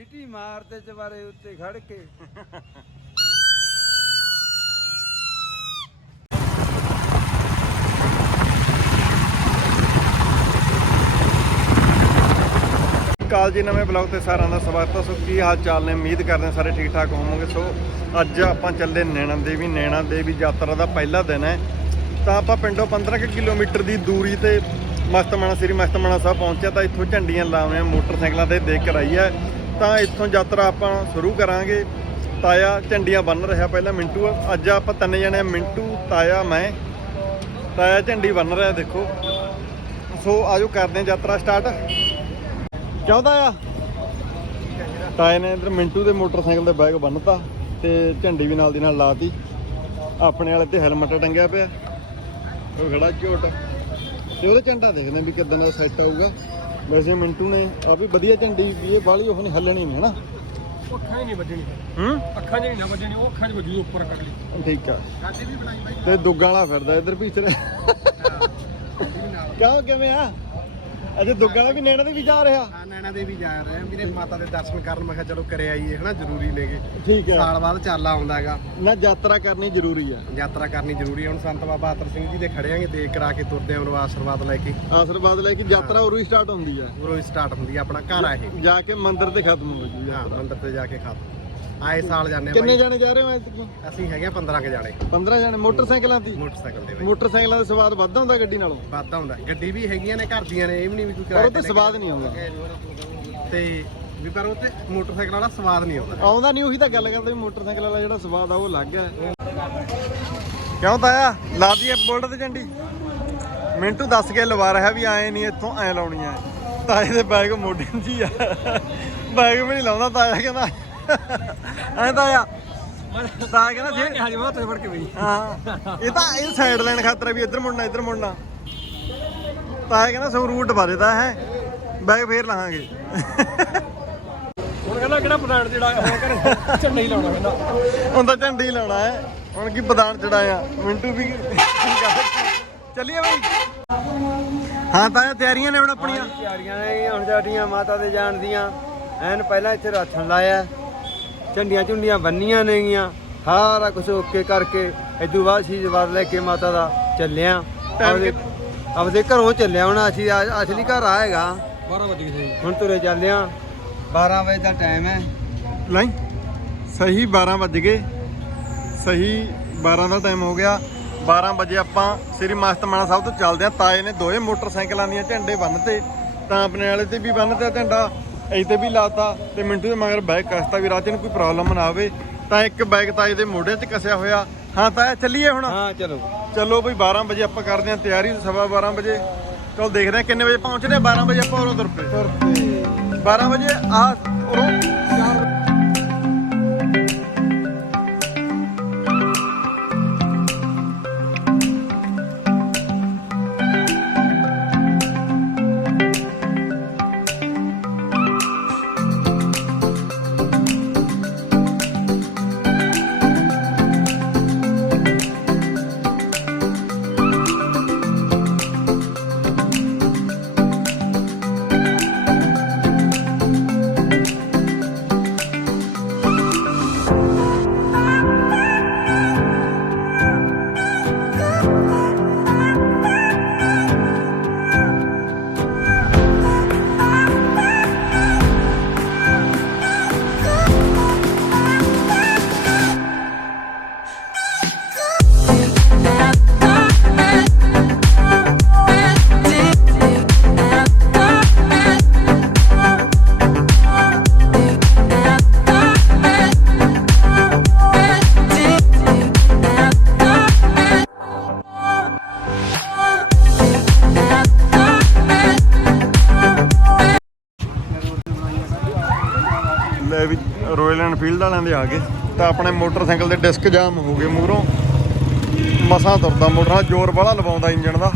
ਸੀਟੀ ਮਾਰਦੇ ਚਵਾਰੇ ਉੱਤੇ ਖੜ ਕੇ। ਕਾਲ ਜੀ, ਨਵੇਂ ਬਲੌਗ ਤੇ ਸਾਰਿਆਂ ਦਾ ਸਵਾਗਤ ਹੈ। ਸੋ ਕੀ ਹਾਲ ਚਾਲ ਨੇ? ਉਮੀਦ ਕਰਦੇ ਹਾਂ ਸਾਰੇ ਠੀਕ ਠਾਕ ਹੋਵੋਗੇ। ਸੋ ਅੱਜ ਆਪਾਂ ਚੱਲੇ ਨੈਣਾ ਦੇਵੀ। ਨੈਣਾ ਦੇਵੀ ਯਾਤਰਾ ਦਾ ਪਹਿਲਾ ਦਿਨ ਹੈ। ਤਾਂ ਆਪਾਂ ਪਿੰਡੋਂ 15 ਕੁ ਕਿਲੋਮੀਟਰ ਦੀ ਦੂਰੀ ਤੇ ਮਸਤਮਾਣਾ, ਸ੍ਰੀ ਮਸਤਮਾਣਾ ਸਾਹਿਬ ਪਹੁੰਚਿਆ। ਤਾਂ ਇੱਥੋਂ ਝੰਡੀਆਂ ਲਾਵੇਂ ਮੋਟਰਸਾਈਕਲਾਂ ਤੇ ਦੇਖ ਕਰ ਆਈ ਹੈ ਤਾਂ ਇੱਥੋਂ ਯਾਤਰਾ ਆਪਾਂ ਸ਼ੁਰੂ ਕਰਾਂਗੇ। ਤਾਇਆ ਝੰਡੀਆਂ ਬੰਨ ਰਿਹਾ ਪਹਿਲਾਂ ਮਿੰਟੂ। ਅੱਜ ਆਪਾਂ ਤਿੰਨ ਜਣੇ ਮਿੰਟੂ, ਤਾਇਆ, ਮੈਂ। ਤਾਇਆ ਝੰਡੀ ਬੰਨ ਰਿਹਾ, ਦੇਖੋ। ਸੋ ਆਜੋ ਕਰਦੇ ਹਾਂ ਯਾਤਰਾ ਸਟਾਰਟ। ਕਿਉਂ ਤਾਇਆ ਤਾਇਆ ਨੇ ਇਧਰ ਮਿੰਟੂ ਦੇ ਮੋਟਰਸਾਈਕਲ ਦੇ ਬੈਗ ਬੰਨਤਾ ਤੇ ਝੰਡੀ ਵੀ ਨਾਲ ਦੀ ਨਾਲ ਲਾਤੀ। ਆਪਣੇ ਵਾਲੇ ਤੇ ਹੈਲਮਟ ਟੰਗਿਆ ਪਿਆ। ਉਹ ਖੜਾ ਝੋਟ। ਤੇ ਉਹਦੇ ਝੰਡਾ ਦੇਖਦੇ ਵੀ ਕਿਦਾਂ ਦਾ ਸੈੱਟ ਆਊਗਾ। ਵੈਸੇ ਮਿੰਟੂ ਨੇ ਆ ਵੀ ਵਧੀਆ ਝੰਡੀ ਵੀ ਇਹ ਬਾਹਲੀ ਉਹ ਨਹੀਂ ਹੱਲਣੀ ਨਹੀਂ ਹਨਾ? ਅੱਖਾਂ ਹੀ ਨਹੀਂ ਵੱਜਣੀ। ਹੂੰ? ਅੱਖਾਂ 'ਚ ਨਹੀਂ ਨਾ ਵੱਜਣੀ ਉਹ ਅੱਖਾਂ 'ਚ ਵੱਜੂ ਉੱਪਰ ਕਰ ਲਈ। ਠੀਕ ਆ। ਗਾਡੀ ਵੀ ਬਣਾਈ ਬਾਈ। ਤੇ ਦੁੱਗਾ ਵਾਲਾ ਫਿਰਦਾ ਇਧਰ ਪਿੱਛੇ। ਕਿਉਂ ਕਿਵੇਂ ਆ? ਅਜੇ ਦੁੱਗਾ ਵਾਲਾ ਵੀ ਨੈਣਾ ਦੇ ਵੀ ਜਾ ਰਿਹਾ। ਹਾਂ ਨੈਣਾ ਦੇ ਵੀ ਜਾ ਰਹੇ ਵੀਰੇ ਮਾਤਾ ਦੇ ਦਰਸ਼ਨ ਕਰਨ ਮੈਂ ਕਿਹਾ ਚਲੋ ਕਰੇ ਆਈਏ ਹਨਾ ਜ਼ਰੂਰੀ ਨੇਗੇ ਠੀਕ ਹੈ। ਸਾਲ ਬਾਅਦ ਚਾਲਾ ਆਉਂਦਾ ਹੈਗਾ। ਨਾ ਯਾਤਰਾ ਕਰਨੀ ਜ਼ਰੂਰੀ ਆ। ਯਾਤਰਾ ਕਰਨੀ ਜ਼ਰੂਰੀ ਹੈ ਹੁਣ ਸੰਤ ਬਾਬਾ ਅਤਰ ਸਿੰਘ ਜੀ ਦੇ ਖੜੇ ਆਂਗੇ ਦੇਖ ਕਰਾ ਕੇ ਤੁਰਦੇ ਆਂ ਉਹ ਆਸ਼ੀਰਵਾਦ ਲੈ ਕੇ। ਆਸ਼ੀਰਵਾਦ ਲੈ ਕੇ ਯਾਤਰਾ ਉਰੋਂ ਹੀ ਸਟਾਰਟ ਹੁੰਦੀ ਆ। ਉਰੋਂ ਹੀ ਸਟਾਰਟ ਹੁੰਦੀ ਆ ਆਪਣਾ ਘਰ ਆ ਇਹ। ਜਾ ਕੇ ਮੰਦਿਰ ਤੇ ਖਤਮ ਹੋ ਜੂ ਹਾਂ ਮੰਦਿਰ ਤੇ ਜਾ ਕੇ ਖਾਤ ਆਏ ਸਾਲ ਜਾਂਦੇ ਕਿੰਨੇ ਬਾਈ। ਜਾਣੇ ਜਾ ਰਹੇ ਹੋ ਐਤਕੀ? ਅਸੀਂ ਹੈਗੇ ਆ 15 ਕੇ ਜਾਣੇ। 15 ਜਾਣੇ ਮੋਟਰਸਾਈਕਲਾਂ ਤੇ ਮੋਟਰਸਾਈਕਲ ਦੇ ਵਿੱਚ ਮੋਟਰਸਾਈਕਲਾਂ ਦਾ ਸਵਾਦ ਵੱਧ ਹੁੰਦਾ ਗੱਡੀ ਨਾਲੋਂ? ਵਾਧਾ ਹੁੰਦਾ। ਗੱਡੀ ਵੀ ਹੈਗੀਆਂ ਨੇ ਘਰ ਦੀਆਂ ਨੇ ਇਹ ਵੀ ਨਹੀਂ ਵੀ ਕੋਈ ਪਰ ਉਹ ਤੇ ਸਵਾਦ ਨਹੀਂ ਆਉਂਦਾ। ਤੇ ਵੀ ਪਰ ਉਹ ਤੇ ਮੋਟਰਸਾਈਕਲ ਵਾਲਾ ਸਵਾਦ ਨਹੀਂ ਆਉਂਦਾ। ਆਉਂਦਾ ਨਹੀਂ ਉਹੀ ਤਾਂ ਗੱਲ ਕਰਦੇ ਵੀ ਮੋਟਰਸਾਈਕਲ ਵਾਲਾ ਜਿਹੜਾ ਸਵਾਦ ਆ ਉਹ ਅਲੱਗ ਹੈ ਕਿਉਂ ਤਾਇਆ? ਲਾ ਦਈਏ ਬੋਲਟ ਤੇ ਝੰਡੀ ਮਿੰਟੂ ਦੱਸ ਕੇ ਲਵਾ ਰਿਹਾ ਵੀ ਆਏ ਨਹੀਂ ਇੱਥੋਂ ਐ ਲਾਉਣੀ ਆ ਤਾਏ ਦੇ ਬੈਗ ਮੋਢੇ 'ਚ ਹੀ ਆ। ਬੈਗ ਵੀ ਨਹੀਂ ਲਾਉਂਦਾ ਤਾਇਆ ਕਹਿੰਦਾ ਐ ਤਾਇਆ ਤਾਇਆ ਕਹਿੰਦਾ ਜੇ ਹਾਂਜੀ ਬਹੁਤ ਫੜ ਕੇ ਬਈ। ਹਾਂ। ਇਹ ਤਾਂ ਇਹ ਸਾਈਡ ਲਾਈਨ ਖਾਤਰ ਆ ਵੀ ਇੱਧਰ ਮੁੜਨਾ ਇੱਧਰ ਮੁੜਨਾ। ਤਾਂ ਇਹ ਕਹਿੰਦਾ ਸਭ ਰੂਟ ਬਾਰੇ ਹੈ। ਬੈਗ ਫੇਰ ਲਾਹਾਂਗੇ ਹੁਣ ਕਹਿੰਦਾ ਕਿਹੜਾ ਬ੍ਰਾਂਡ ਜਿਹੜਾ ਹੋ ਕਰ ਝੰਡਾ ਹੀ ਲਾਉਣਾ ਕਹਿੰਦਾ। ਹੁਣ ਤਾਂ ਝੰਡੀ ਹੀ ਲਾਉਣਾ ਹੈ। ਹੁਣ ਕੀ ਬਦਾਨ ਚੜਾਇਆ? ਮਿੰਟੂ ਵੀ ਚੱਲੀਏ ਬਈ। ਹਾਂ ਤਾਂ ਤਿਆਰੀਆਂ ਨੇ ਹੁਣ ਆਪਣੀਆਂ। ਤਿਆਰੀਆਂ ਨੇ ਹੁਣ ਸਾਡੀਆਂ ਮਾਤਾ ਦੇ ਜਾਣ ਦੀਆਂ। ਐਨ ਪਹਿਲਾਂ ਇੱਥੇ ਰਾਥਣ ਲਾਇਆ। ਝੰਡੀਆਂ ਝੁੰਡੀਆਂ ਬੰਨੀਆਂ ਨੇਗੀਆਂ। ਸਾਰਾ ਕੁਝ ਓਕੇ ਕਰਕੇ ਇਦੋਂ ਬਾਅਦ ਆਸ਼ੀਰਵਾਦ ਲੈ ਕੇ ਮਾਤਾ ਦਾ ਚੱਲਿਆ। ਆਪਦੇ ਆਪਦੇ ਘਰੋਂ ਚੱਲਿਆ ਹੁਣ ਅਸੀਂ ਆ- ਅਸਲੀ ਘਰ ਆਏਗਾ 12 ਵਜੇ ਗਏ ਹੁਣ ਤੁਰੇ ਚੱਲਿਆ 12 ਵਜੇ ਦਾ ਟਾਈਮ ਹੈ। ਲੈ ਸਹੀ 12 ਵੱਜ ਗਏ। ਸਹੀ 12 ਦਾ ਟਾਈਮ ਹੋ ਗਿਆ। 12 ਵਜੇ ਆਪਾਂ ਸ੍ਰੀ ਮਸਤਮਾਨਾ ਸਾਹਿਬ ਤੋਂ ਚੱਲਦੇ ਆ ਤਾਏ ਨੇ ਦੋਏ ਮੋਟਰਸਾਈਕਲਾਂ ਦੀਆਂ ਝੰਡੇ ਬੰਨਤੇ। ਤਾਂ ਆਪਣੇ ਵਾਲੇ ਤੇ ਵੀ ਬੰਨਤੇ ਝੰਡਾ। ਇਹ ਤੇ ਵੀ ਲਾਤਾ ਤੇ ਮਿੰਟੂ ਦੇ ਮਗਰ ਬੈਗ ਕਸਤਾ ਵੀ ਰਾਤ ਨੂੰ ਕੋਈ ਪ੍ਰੋਬਲਮ ਨਾ ਆਵੇ ਤਾਂ ਇੱਕ ਬੈਗ ਤਾਏ ਦੇ ਮੋਢੇ 'ਚ ਕਸਿਆ ਹੋਇਆ। ਹਾਂ ਤਾਇਆ ਚੱਲੀਏ ਹੁਣ? ਹਾਂ ਚਲੋ। ਚਲੋ ਬਈ 12 ਵਜੇ ਆਪਾਂ ਕਰਦੇ ਹਾਂ ਤਿਆਰੀ ਸਵਾ 12 ਵਜੇ। ਚਲ ਦੇਖਦੇ ਹਾਂ ਕਿੰਨੇ ਵਜੇ ਪਹੁੰਚਦੇ ਹਾਂ 12 ਵਜੇ ਆਪਾਂ ਉਰੋਂ ਤੁਰ ਪਏ। 12 ਵਜੇ ਆ ਉਰੋਂ ਵਾਲਿਆਂ ਦੇ ਆ ਗਏ, ਤਾਂ ਆਪਣੇ ਮੋਟਰਸਾਈਕਲ ਦੇ ਡਿਸਕ ਜਾਮ ਹੋ ਗਏ ਮੂਹਰੋਂ। ਮਸਾਂ ਤੁਰਦਾ ਮੋਟਰ ਜ਼ੋਰ ਵਾਲਾ ਲਵਾਉਂਦਾ ਇੰਜਣ ਦਾ।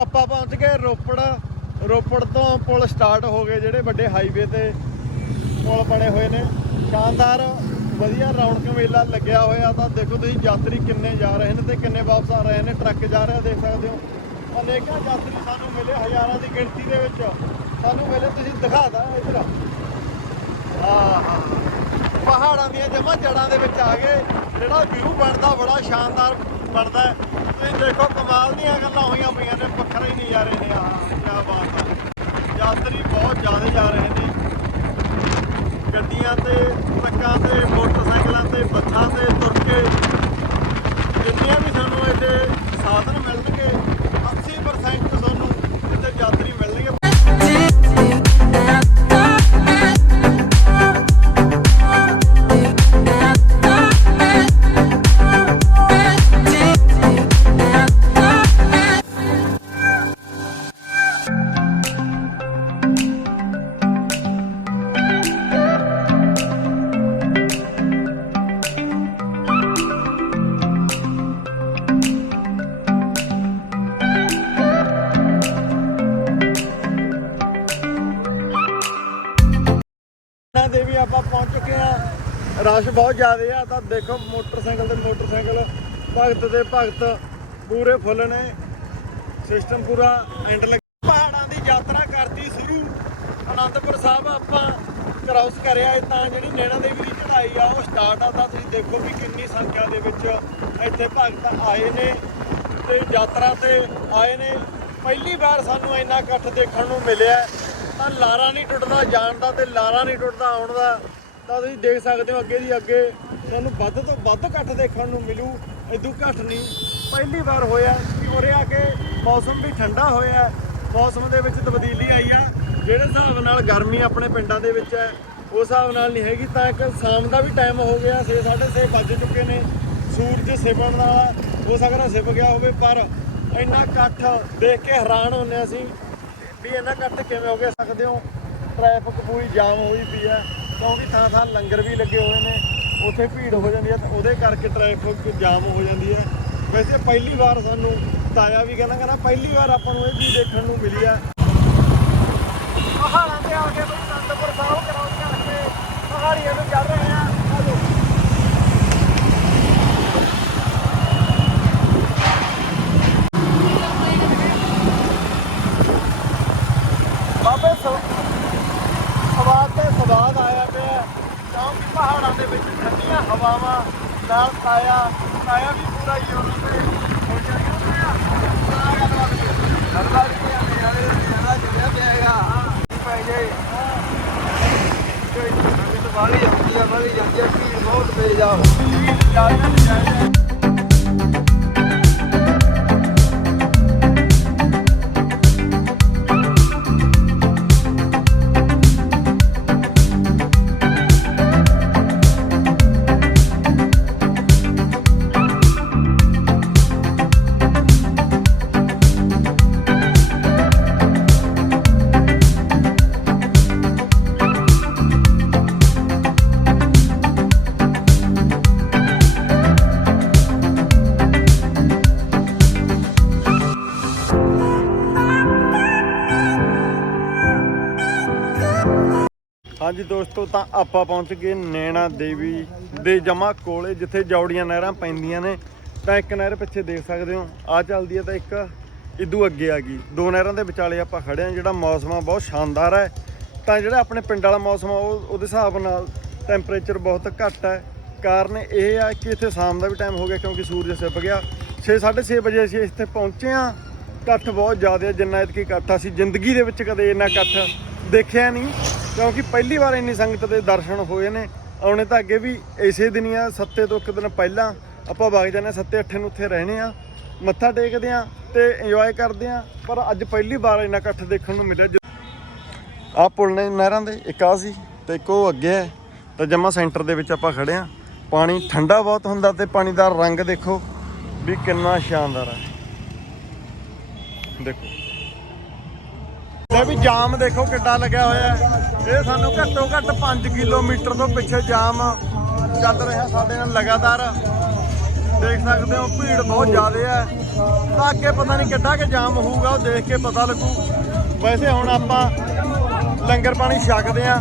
ਆਪਾਂ ਪਹੁੰਚ ਗਏ ਰੋਪੜ। ਰੋਪੜ ਤੋਂ ਪੁਲ ਸਟਾਰਟ ਹੋ ਗਏ ਜਿਹੜੇ ਵੱਡੇ ਹਾਈਵੇ ਤੇ ਪੁਲ ਬਣੇ ਹੋਏ ਨੇ। ਸ਼ਾਨਦਾਰ, ਵਧੀਆ ਰੌਣਕ ਮੇਲਾ ਲੱਗਿਆ ਹੋਇਆ। ਤਾਂ ਦੇਖੋ ਤੁਸੀਂ ਯਾਤਰੀ ਕਿੰਨੇ ਜਾ ਰਹੇ ਨੇ ਤੇ ਕਿੰਨੇ ਵਾਪਸ ਆ ਰਹੇ ਨੇ। ਟਰੱਕ ਜਾ ਰਿਹਾ, ਦੇਖ ਸਕਦੇ ਹੋ। ਅਨੇਕਾਂ ਯਾਤਰੀ ਸਾਨੂੰ ਮਿਲੇ, ਹਜ਼ਾਰਾਂ ਦੀ ਗਿਣਤੀ ਦੇ ਵਿੱਚ। ਸਾਨੂੰ ਮਿਲੇ, ਤੁਸੀਂ ਦਿਖਾ ਦਾਂ ਇਧਰ। ਹਾਂ ਪਹਾੜਾਂ ਦੀਆਂ ਜਮਾਂ ਜੜਾਂ ਦੇ ਵਿੱਚ ਆ ਗਏ। ਜਿਹੜਾ ਵਿਊ ਬਣਦਾ, ਬੜਾ ਸ਼ਾਨਦਾਰ ਬਣਦਾ ਤੁਸੀਂ ਦੇਖੋ, ਕਮਾਲ ਦੀਆਂ ਗੱਲਾਂ ਹੋਈਆਂ ਪਈਆਂ ਨੇ ਪੱਖਰੇ ਹੀ ਨਜ਼ਾਰੇ ਨੇ। ਆ ਕੀ ਬਾਤ ਆ। ਯਾਤਰੀ ਬਹੁਤ ਜ਼ਿਆਦਾ ਜਾ ਰਹੇ ਨੇ। ਗੱਡੀਆਂ ਤੇ, ਟਰੱਕਾਂ ਤੇ, ਮੋਟਰਸਾਈਕਲਾਂ ਤੇ, ਬੱਸਾਂ ਤੇ ਤੁਰ ਕੇ ਬਹੁਤ ਜ਼ਿਆਦਾ ਆ। ਤਾਂ ਦੇਖੋ, ਮੋਟਰਸਾਈਕਲ ਤੇ ਮੋਟਰਸਾਈਕਲ, ਭਗਤ ਦੇ ਭਗਤ, ਪੂਰੇ ਫੁੱਲ ਨੇ। ਸਿਸਟਮ ਪੂਰਾ ਐਂਡ ਲੱਗ ਪਹਾੜਾਂ ਦੀ ਯਾਤਰਾ ਕਰਤੀ ਸ਼ੁਰੂ। ਅਨੰਦਪੁਰ ਸਾਹਿਬ ਆਪਾਂ ਕ੍ਰਾਸ ਕਰਿਆ ਤਾਂ ਜਿਹੜੀ ਨੈਣਾ ਦੇਵੀ ਦੀ ਚੜ੍ਹਾਈ ਆ, ਉਹ ਸਟਾਰਟ ਆ। ਤਾਂ ਤੁਸੀਂ ਦੇਖੋ ਵੀ ਕਿੰਨੀ ਸੰਖਿਆ ਦੇ ਵਿੱਚ ਇੱਥੇ ਭਗਤ ਆਏ ਨੇ ਤੇ ਯਾਤਰਾ ਤੇ ਆਏ ਨੇ। ਪਹਿਲੀ ਵਾਰ ਸਾਨੂੰ ਇੰਨਾ ਇਕੱਠ ਦੇਖਣ ਨੂੰ ਮਿਲਿਆ। ਤਾਂ ਲਾਰਾ ਨਹੀਂ ਟੁੱਟਦਾ ਜਾਣ ਦਾ ਤੇ ਲਾਰਾ ਨਹੀਂ ਟੁੱਟਦਾ ਆਉਣ ਦਾ। ਤਾਂ ਤੁਸੀਂ ਦੇਖ ਸਕਦੇ ਹੋ ਅੱਗੇ ਦੀ ਅੱਗੇ ਤੁਹਾਨੂੰ ਵੱਧ ਤੋਂ ਵੱਧ ਇਕੱਠ ਦੇਖਣ ਨੂੰ ਮਿਲੂ ਇਦੋਂ ਘੱਟ ਨਹੀਂ। ਪਹਿਲੀ ਵਾਰ ਹੋਇਆ ਕਿ ਉਰੇ ਆ ਕੇ ਮੌਸਮ ਵੀ ਠੰਡਾ ਹੋਇਆ ਮੌਸਮ ਦੇ ਵਿੱਚ ਤਬਦੀਲੀ ਆਈ ਆ। ਜਿਹੜੇ ਹਿਸਾਬ ਨਾਲ ਗਰਮੀ ਆਪਣੇ ਪਿੰਡਾਂ ਦੇ ਵਿੱਚ ਹੈ ਉਸ ਹਿਸਾਬ ਨਾਲ ਨਹੀਂ ਹੈਗੀ। ਤਾਂ ਇੱਕ ਸ਼ਾਮ ਦਾ ਵੀ ਟਾਈਮ ਹੋ ਗਿਆ 6:30 ਵੱਜ ਚੁੱਕੇ ਨੇ। ਸੂਰਜ ਸਿਪਣ ਵਾਲਾ ਹੋ ਸਕਦਾ ਸਿਪ ਗਿਆ ਹੋਵੇ, ਪਰ ਇੰਨਾ ਇਕੱਠ ਦੇਖ ਕੇ ਹੈਰਾਨ ਹੁੰਨੇ ਅਸੀਂ ਵੀ ਇੰਨਾ ਇਕੱਠ ਕਿਵੇਂ ਹੋ ਗਿਆ, ਸਕਦੇ ਹੋ? ਟ੍ਰੈਫਿਕ ਪੂਰੀ ਜਾਮ ਹੋਈ ਪਈ ਹੈ। ਕਿਉਂਕਿ ਥਾਂ ਥਾਂ ਲੰਗਰ ਵੀ ਲੱਗੇ ਹੋਏ ਨੇ, ਉੱਥੇ ਭੀੜ ਹੋ ਜਾਂਦੀ ਹੈ ਤਾਂ ਉਹਦੇ ਕਰਕੇ ਟ੍ਰੈਫਿਕ ਜਾਮ ਹੋ ਜਾਂਦੀ ਹੈ। ਵੈਸੇ ਪਹਿਲੀ ਵਾਰ ਸਾਨੂੰ ਤਾਇਆ ਵੀ ਕਹਿੰਦਾ ਕਹਿੰਦਾ ਪਹਿਲੀ ਵਾਰ ਆਪਾਂ ਨੂੰ ਇਹ ਚੀਜ਼ ਦੇਖਣ ਨੂੰ ਮਿਲੀ ਹੈ ਪਹਾੜਾਂ ਤੇ ਆ ਕੇ ਬਈ ਅਨੰਦਪੁਰ ਸਾਹਿਬ ਕਰਾਉਣ ਕਰਕੇ ਪਹਾੜੀਆਂ ਨੂੰ ਚੱਲ ਰਹੇ ਆ। ਬਾਬੇ ਸਵਾਦ ਤੇ ਸਵਾਦ ਆਇਆ ਪਿਆ ਕਿਉਂਕਿ ਪਹਾੜਾਂ ਦੇ ਵਿੱਚ ਠੰਡੀਆਂ ਹਵਾਵਾਂ ਨਾਲ ਤਾਇਆ ਤਾਇਆ ਵੀ ਪੂਰਾ ਹੀ ਉਹਨਾਂ ਹੋ। ਜਾਏਗਾ ਅੱਲਾ ਵੀ ਮੇਰੇ ਮੇਰਾ ਜਿਹੜਾ ਪਿਆਗਾ ਪੈ ਜਾਏ ਕੋਈ ਤਾਂ ਵਾਲੀ ਜਾਂਦੀ ਆ ਵਾਲੀ ਜਾਂਦੀ ਆ, ਭੀੜ ਬਹੁਤ ਤੇਜ਼ ਆ। ਹਾਂਜੀ ਦੋਸਤੋ, ਤਾਂ ਆਪਾਂ ਪਹੁੰਚ ਗਏ ਨੈਣਾ ਦੇਵੀ ਦੇ ਜਮਾ ਕੋਲੇ, ਜਿੱਥੇ ਜੌੜੀਆਂ ਨਹਿਰਾਂ ਪੈਂਦੀਆਂ ਨੇ। ਤਾਂ ਇੱਕ ਨਹਿਰ ਪਿੱਛੇ ਦੇਖ ਸਕਦੇ ਹੋ ਆ ਚੱਲਦੀ ਹੈ ਤਾਂ ਇੱਕ ਇਦੂ ਅੱਗੇ ਆ ਗਈ। ਦੋ ਨਹਿਰਾਂ ਦੇ ਵਿਚਾਲੇ ਆਪਾਂ ਖੜੇ ਹਾਂ, ਜਿਹੜਾ ਮੌਸਮ ਆ ਬਹੁਤ ਸ਼ਾਨਦਾਰ ਹੈ। ਤਾਂ ਜਿਹੜਾ ਆਪਣੇ ਪਿੰਡ ਵਾਲਾ ਮੌਸਮ ਆ, ਉਹ ਉਹਦੇ ਹਿਸਾਬ ਨਾਲ ਟੈਂਪਰੇਚਰ ਬਹੁਤ ਘੱਟ ਹੈ। ਕਾਰਨ ਇਹ ਆ ਕਿ ਇੱਥੇ ਸ਼ਾਮ ਦਾ ਵੀ ਟਾਈਮ ਹੋ ਗਿਆ, ਕਿਉਂਕਿ ਸੂਰਜ ਛਿਪ ਗਿਆ। 6:30 ਵਜੇ ਅਸੀਂ ਇੱਥੇ ਪਹੁੰਚੇ ਆ ਇਕੱਠ ਬਹੁਤ ਜ਼ਿਆਦਾ ਜਿੰਨਾ ਇਤਕੀ ਇਕੱਠ ਅਸੀਂ ਜ਼ਿੰਦਗੀ ਦੇ ਵਿੱਚ ਕਦੇ ਇੰਨਾ ਇਕੱਠ ਦੇਖਿਆ ਨਹੀਂ, ਕਿਉਂਕਿ ਪਹਿਲੀ ਵਾਰ ਇੰਨੀ ਸੰਗਤ ਦੇ ਦਰਸ਼ਨ ਹੋਏ ਨੇ। ਆਉਣੇ ਤਾਂ ਅੱਗੇ ਵੀ ਇਸੇ ਦਿਨ ਹੀ ਆ, ਸੱਤੇ ਤੋਂ ਇੱਕ ਦਿਨ ਪਹਿਲਾਂ ਆਪਾਂ ਵਗ ਜਾਂਦੇ ਹਾਂ, ਸੱਤੇ ਅੱਠੇ ਨੂੰ ਉੱਥੇ ਰਹਿਣੇ ਆ ਮੱਥਾ ਟੇਕਦੇ ਆ ਤੇ ਇੰਜੋਏ ਕਰਦੇ ਆ ਪਰ ਅੱਜ ਪਹਿਲੀ ਵਾਰ ਇੰਨਾ ਇਕੱਠ ਦੇਖਣ ਨੂੰ ਮਿਲਿਆ। ਆ ਪੁਲ ਨੇ ਨਹਿਰਾਂ ਦੇ, ਇੱਕ ਆ ਸੀ ਤੇ ਇੱਕ ਉਹ ਅੱਗੇ ਹੈ। ਤਾਂ ਜਮਾ ਸੈਂਟਰ ਦੇ ਵਿੱਚ ਆਪਾਂ ਖੜੇ ਆ ਪਾਣੀ ਠੰਡਾ ਬਹੁਤ ਹੁੰਦਾ ਤੇ ਪਾਣੀ ਦਾ ਰੰਗ ਦੇਖੋ ਵੀ ਕਿੰਨਾ ਸ਼ਾਨਦਾਰ ਹੈ। ਦੇਖੋ। ਤੇ ਵੀ ਜਾਮ ਦੇਖੋ ਕਿੱਡਾ ਲੱਗਿਆ ਹੋਇਆ ਹੈ। ਇਹ ਸਾਨੂੰ ਘੱਟੋ ਘੱਟ 5 ਕਿਲੋਮੀਟਰ ਤੋਂ ਪਿੱਛੇ ਜਾਮ ਚੱਲ ਰਿਹਾ ਸਾਡੇ ਨਾਲ ਲਗਾਤਾਰ। ਦੇਖ ਸਕਦੇ ਹੋ ਭੀੜ ਬਹੁਤ ਜ਼ਿਆਦਾ ਹੈ। ਤਾਂ ਅੱਗੇ ਪਤਾ ਨਹੀਂ ਕਿੱਡਾ ਕਿ ਜਾਮ ਹੋਊਗਾ ਉਹ ਦੇਖ ਕੇ ਪਤਾ ਲੱਗੂ। ਵੈਸੇ ਹੁਣ ਆਪਾਂ ਲੰਗਰ ਪਾਣੀ ਛਕਦੇ ਆ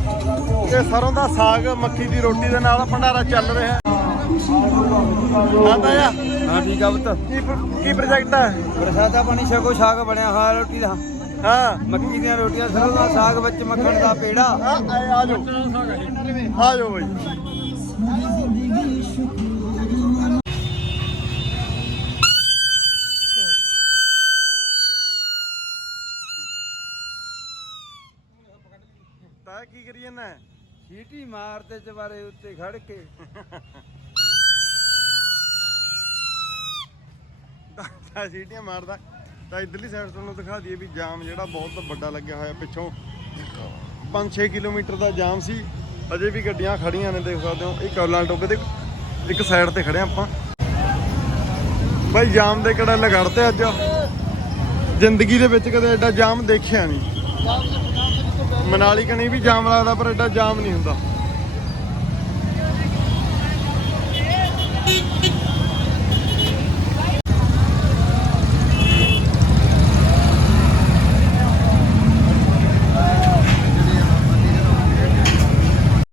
ਤੇ ਸਰੋਂ ਦਾ ਸਾਗ ਮੱਕੀ ਦੀ ਰੋਟੀ ਦੇ ਨਾਲ ਭੰਡਾਰਾ ਚੱਲ ਰਿਹਾ ਹੈ। ਆਂਦਾ ਆ ਹਾਂ ਠੀਕ ਆ ਪੁੱਤ। ਕੀ ਕੀ ਪ੍ਰੋਜੈਕਟ ਹੈ? ਪ੍ਰਸਾਦਾ ਪਾਣੀ ਛਕੋ ਸਾਗ ਬਣਿਆ ਹਾਂ ਰੋਟੀ ਦਾ। ਹਾਂ। ਮੱਕੀ ਦੀਆਂ ਰੋਟੀਆਂ ਸਰੋਂ ਦਾ ਸਾਗ ਵਿੱਚ ਮੱਖਣ ਦਾ ਪੇੜਾ। ਆ ਆ ਜਾਓ। ਆ ਜਾਓ ਬਈ। ਤਾਂ ਕੀ ਕਰੀ ਜਾਂਦਾ ਸੀਟੀ ਮਾਰ ਤੇ ਚਵਾਰੇ ਉੱਤੇ ਖੜ ਕੇ। ਤਾਂ ਸੀਟੀਆਂ ਮਾਰਦਾ। ਤਾਂ ਇਧਰਲੀ ਸਾਈਡ ਤੁਹਾਨੂੰ ਦਿਖਾ ਦਈਏ ਵੀ ਜਾਮ ਜਿਹੜਾ ਬਹੁਤ ਵੱਡਾ ਲੱਗਿਆ ਹੋਇਆ ਪਿੱਛੋਂ। 5-6 ਕਿਲੋਮੀਟਰ ਦਾ ਜਾਮ ਸੀ। ਅਜੇ ਵੀ ਗੱਡੀਆਂ ਖੜੀਆਂ ਨੇ ਦੇਖ ਸਕਦੇ ਹੋ। ਇਹ ਕੌਲਾਂ ਟੋਬੇ ਤੇ ਇੱਕ ਸਾਈਡ ਤੇ ਖੜੇ ਆਪਾਂ। ਬਾਈ ਜਾਮ ਦੇ ਕਿਹੜਾ ਲਗੜਤੇ ਅੱਜ? ਜ਼ਿੰਦਗੀ ਦੇ ਵਿੱਚ ਕਦੇ ਐਡਾ ਜਾਮ ਦੇਖਿਆ ਨਹੀਂ। ਮਨਾਲੀ ਕਣੀ ਵੀ ਜਾਮ ਲੱਗਦਾ ਪਰ ਐਡਾ ਜਾਮ ਨਹੀਂ ਹੁੰਦਾ।